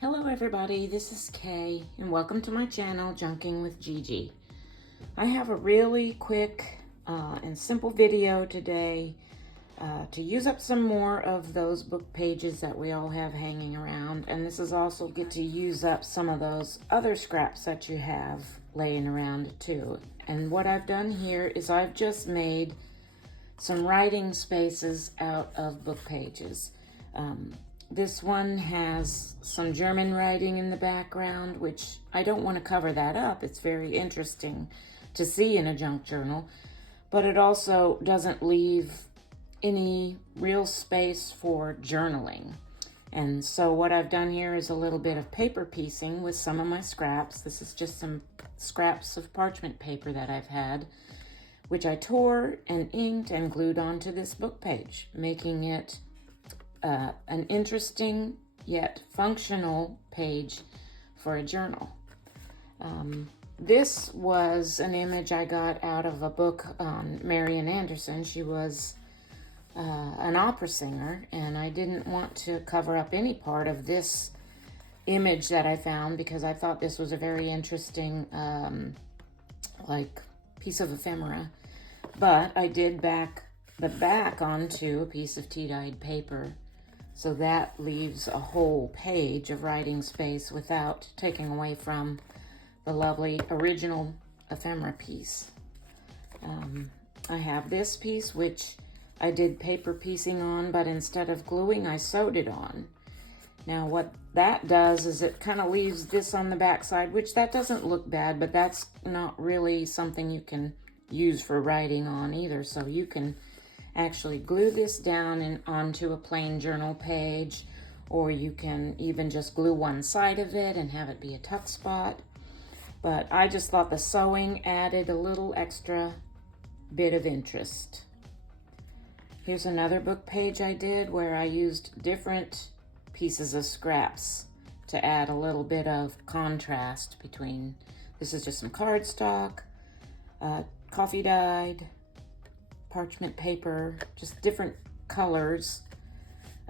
Hello everybody, this is Kay and welcome to my channel, Junking with Gigi. I have a really quick and simple video today to use up some more of those book pages that we all have hanging around, and this is also get to use up some of those other scraps that you have laying around too. And what I've done here is I've just made some writing spaces out of book pages. This one has some German writing in the background, which I don't want to cover that up. It's very interesting to see in a junk journal, but it also doesn't leave any real space for journaling. And so what I've done here is a little bit of paper piecing with some of my scraps. This is just some scraps of parchment paper that I've had, which I tore and inked and glued onto this book page, making it an interesting yet functional page for a journal. This was an image I got out of a book on Marian Anderson. She was an opera singer, and I didn't want to cover up any part of this image that I found because I thought this was a very interesting piece of ephemera. But I did back the back onto a piece of tea-dyed paper. So that leaves a whole page of writing space without taking away from the lovely original ephemera piece. I have this piece, which I did paper piecing on, but instead of gluing, I sewed it on. Now what that does is it kind of leaves this on the back side, which that doesn't look bad, but that's not really something you can use for writing on either. So you can actually glue this down and onto a plain journal page, or you can even just glue one side of it and have it be a tuck spot. But I just thought the sewing added a little extra bit of interest. Here's another book page I did where I used different pieces of scraps to add a little bit of contrast between, this is just some cardstock, coffee dyed, parchment paper, just different colors,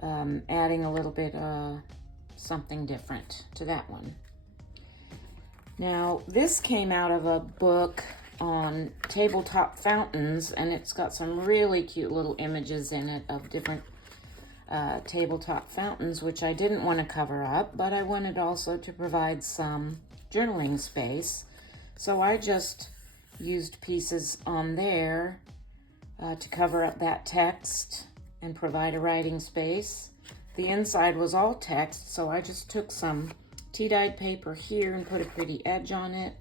adding a little bit something different to that one. Now this came out of a book on tabletop fountains, and it's got some really cute little images in it of different tabletop fountains, which I didn't want to cover up, but I wanted also to provide some journaling space. So I just used pieces on there to cover up that text and provide a writing space. The inside was all text, so I just took some tea-dyed paper here and put a pretty edge on it.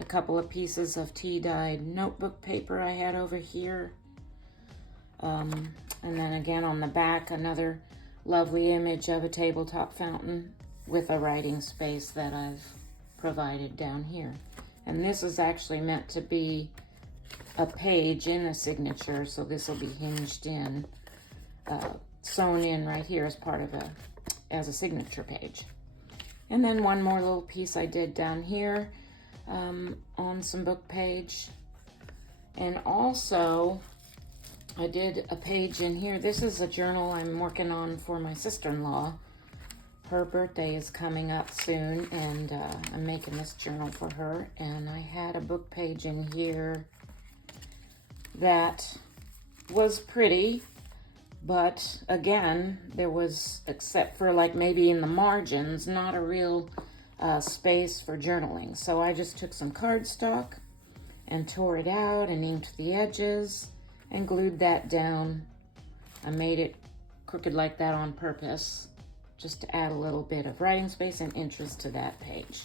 A couple of pieces of tea-dyed notebook paper I had over here. And then again on the back, another lovely image of a tabletop fountain with a writing space that I've provided down here. And this is actually meant to be a page in a signature, so this will be hinged in, sewn in right here as part of as a signature page. And then one more little piece I did down here on some book page. And also I did a page in here. This is a journal I'm working on for my sister-in-law. Her birthday is coming up soon, and I'm making this journal for her. And I had a book page in here that was pretty, but again, there was, except for like maybe in the margins, not a real space for journaling. So I just took some cardstock and tore it out and inked the edges and glued that down. I made it crooked like that on purpose, just to add a little bit of writing space and interest to that page.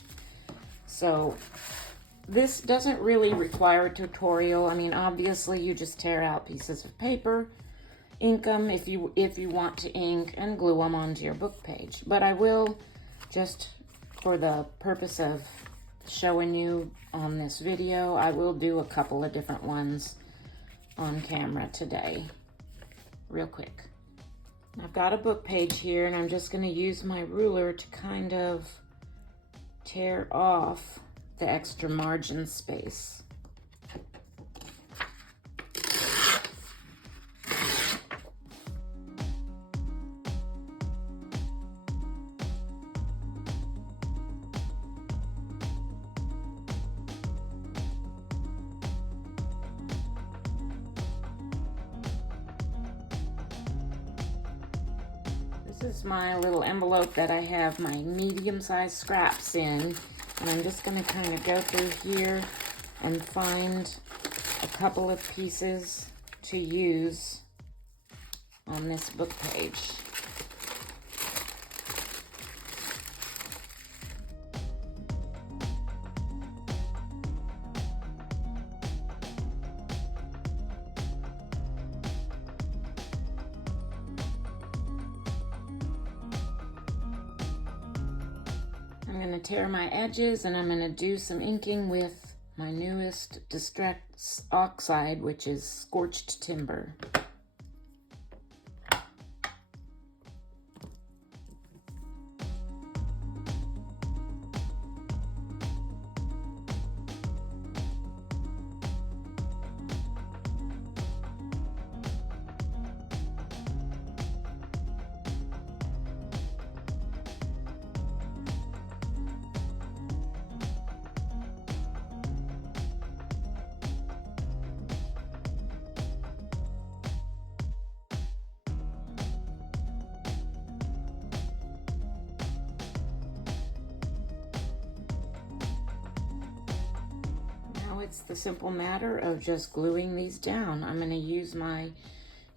So this doesn't really require a tutorial. I mean, obviously you just tear out pieces of paper, ink them if you want to ink, and glue them onto your book page. But I will, just for the purpose of showing you on this video, I will do a couple of different ones on camera today, real quick. I've got a book page here, and I'm just going to use my ruler to kind of tear off the extra margin space. This is my little envelope that I have my medium-sized scraps in, and I'm just going to kind of go through here and find a couple of pieces to use on this book page. I'm going to tear my edges, and I'm going to do some inking with my newest Distress Oxide, which is Scorched Timber. It's the simple matter of just gluing these down. I'm going to use my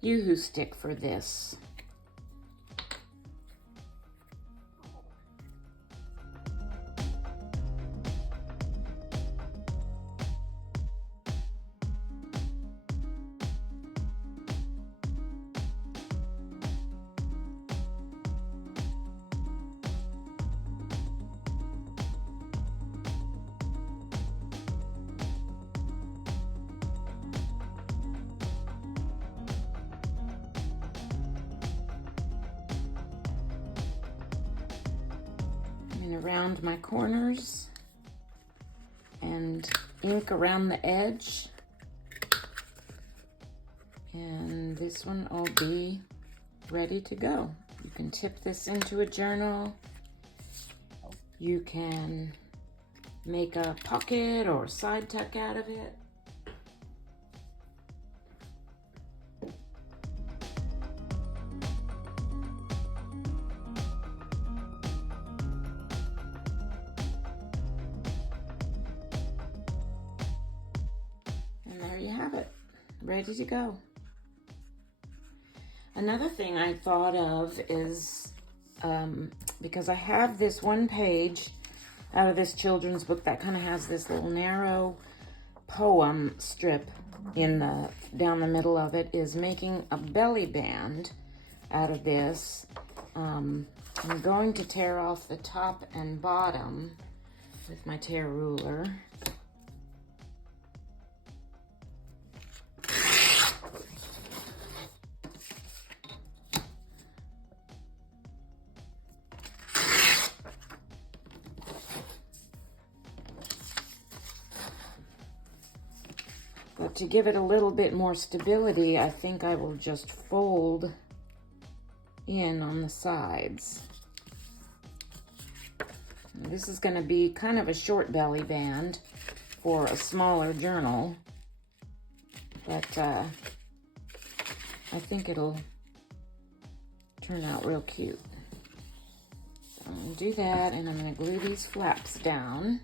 Yoo-Hoo stick for this. Around my corners and ink around the edge, and this one will be ready to go. You can tip this into a journal, you can make a pocket or side tuck out of it. There you have it, ready to go. Another thing I thought of is, because I have this one page out of this children's book that kind of has this little narrow poem strip down the middle of it, is making a belly band out of this. I'm going to tear off the top and bottom with my tear ruler. But to give it a little bit more stability, I think I will just fold in on the sides. Now, this is going to be kind of a short belly band for a smaller journal, but I think it'll turn out real cute. So I'm going to do that, and I'm going to glue these flaps down.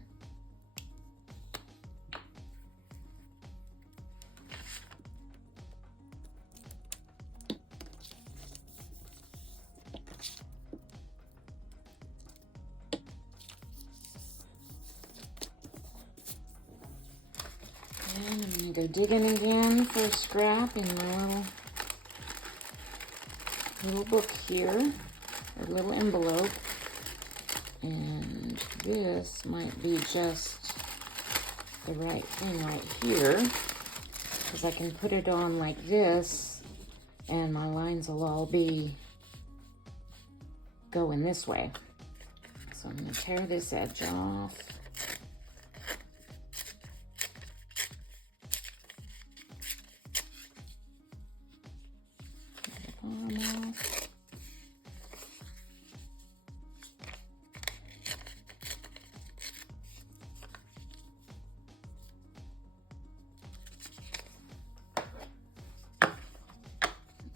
And I'm going to go digging again for a scrap in my little book here, or little envelope. And this might be just the right thing right here, because I can put it on like this, and my lines will all be going this way. So I'm going to tear this edge off.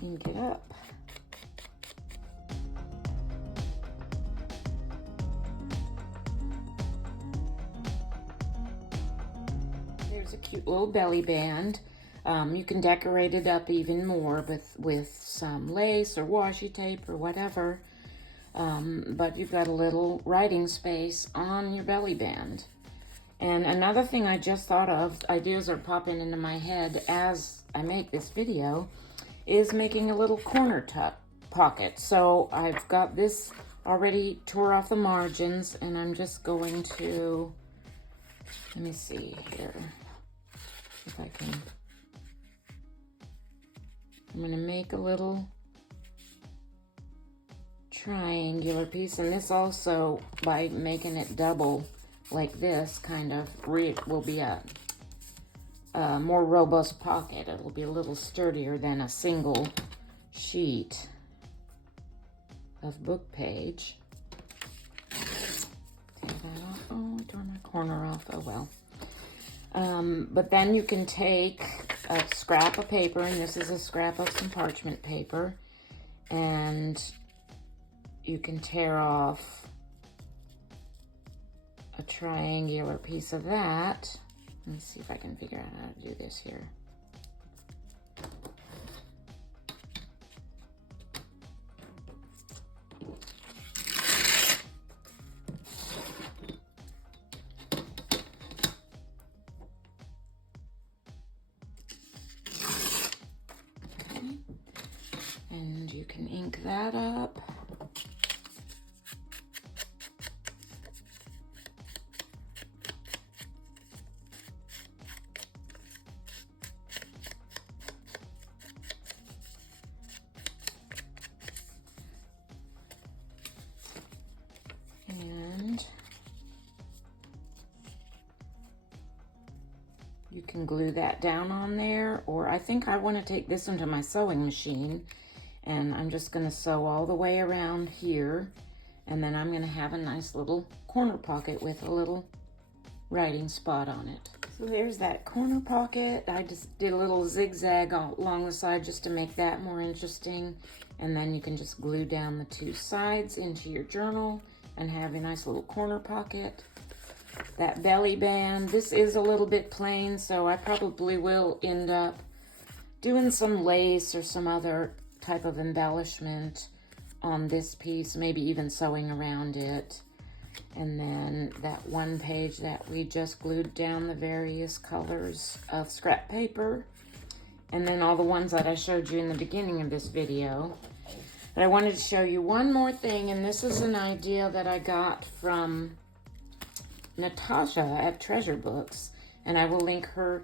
Ink it up. Here's a cute little belly band. You can decorate it up even more with some lace or washi tape or whatever. But you've got a little writing space on your belly band. And another thing I just thought of, ideas are popping into my head as I make this video, is making a little corner tuck pocket. So I've got this already tore off the margins, and I'm just going to, let me see here, if I can, I'm gonna make a little triangular piece, and this also, by making it double like this, kind of will be a more robust pocket. It'll be a little sturdier than a single sheet of book page. Take that off. Oh, I tore my corner off. Oh well. But then you can take a scrap of paper, and this is a scrap of some parchment paper, and you can tear off a triangular piece of that. Let's see if I can figure out how to do this here. Okay. And you can ink that up. And you can glue that down on there, or I think I want to take this into my sewing machine, and I'm just going to sew all the way around here, and then I'm going to have a nice little corner pocket with a little writing spot on it. So there's that corner pocket. I just did a little zigzag along the side just to make that more interesting, and then you can just glue down the two sides into your journal and have a nice little corner pocket. That belly band, this is a little bit plain, so I probably will end up doing some lace or some other type of embellishment on this piece, maybe even sewing around it. And then that one page that we just glued down the various colors of scrap paper, and then all the ones that I showed you in the beginning of this video. But I wanted to show you one more thing, and this is an idea that I got from Natasha at Treasure Books, and I will link her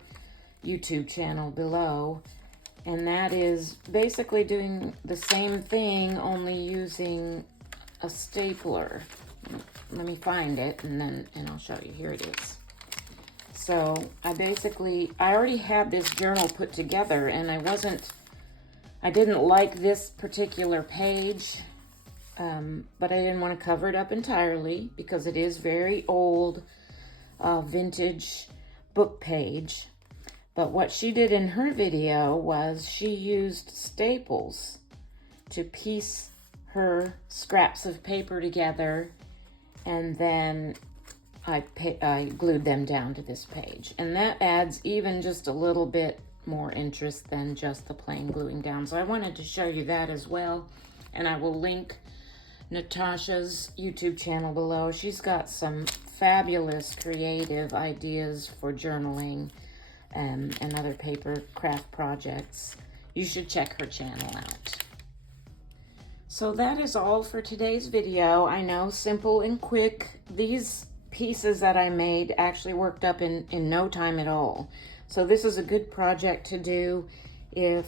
YouTube channel below. And that is basically doing the same thing, only using a stapler. Let me find it, and I'll show you. Here it is. So I already had this journal put together, and I didn't like this particular page, but I didn't want to cover it up entirely because it is very old, vintage book page. But what she did in her video was she used staples to piece her scraps of paper together, and then I glued them down to this page. And that adds even just a little bit more interest than just the plain gluing down. So I wanted to show you that as well, and I will link Natasha's YouTube channel below. She's got some fabulous creative ideas for journaling and other paper craft projects. You should check her channel out. So that is all for today's video. I know, simple and quick. These pieces that I made actually worked up in no time at all. So this is a good project to do if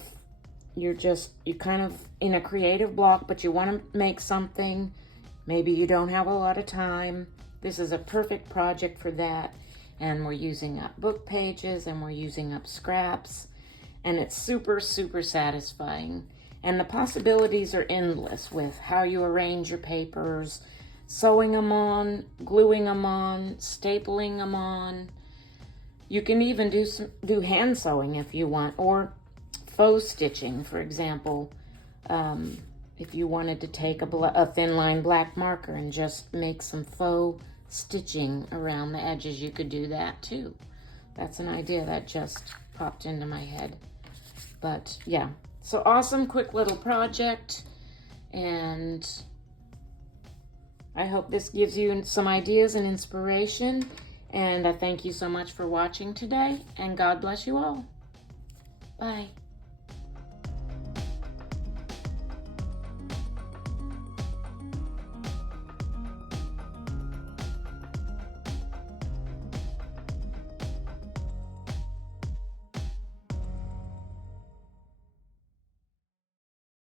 you're kind of in a creative block, but you want to make something. Maybe you don't have a lot of time. This is a perfect project for that. And we're using up book pages, and we're using up scraps, and it's super, super satisfying. And the possibilities are endless with how you arrange your papers, sewing them on, gluing them on, stapling them on. You can even do hand sewing if you want, or faux stitching, for example. If you wanted to take a thin line black marker and just make some faux stitching around the edges, you could do that too. That's an idea that just popped into my head. But yeah, so awesome, quick little project. And I hope this gives you some ideas and inspiration. And I thank you so much for watching today. And God bless you all. Bye.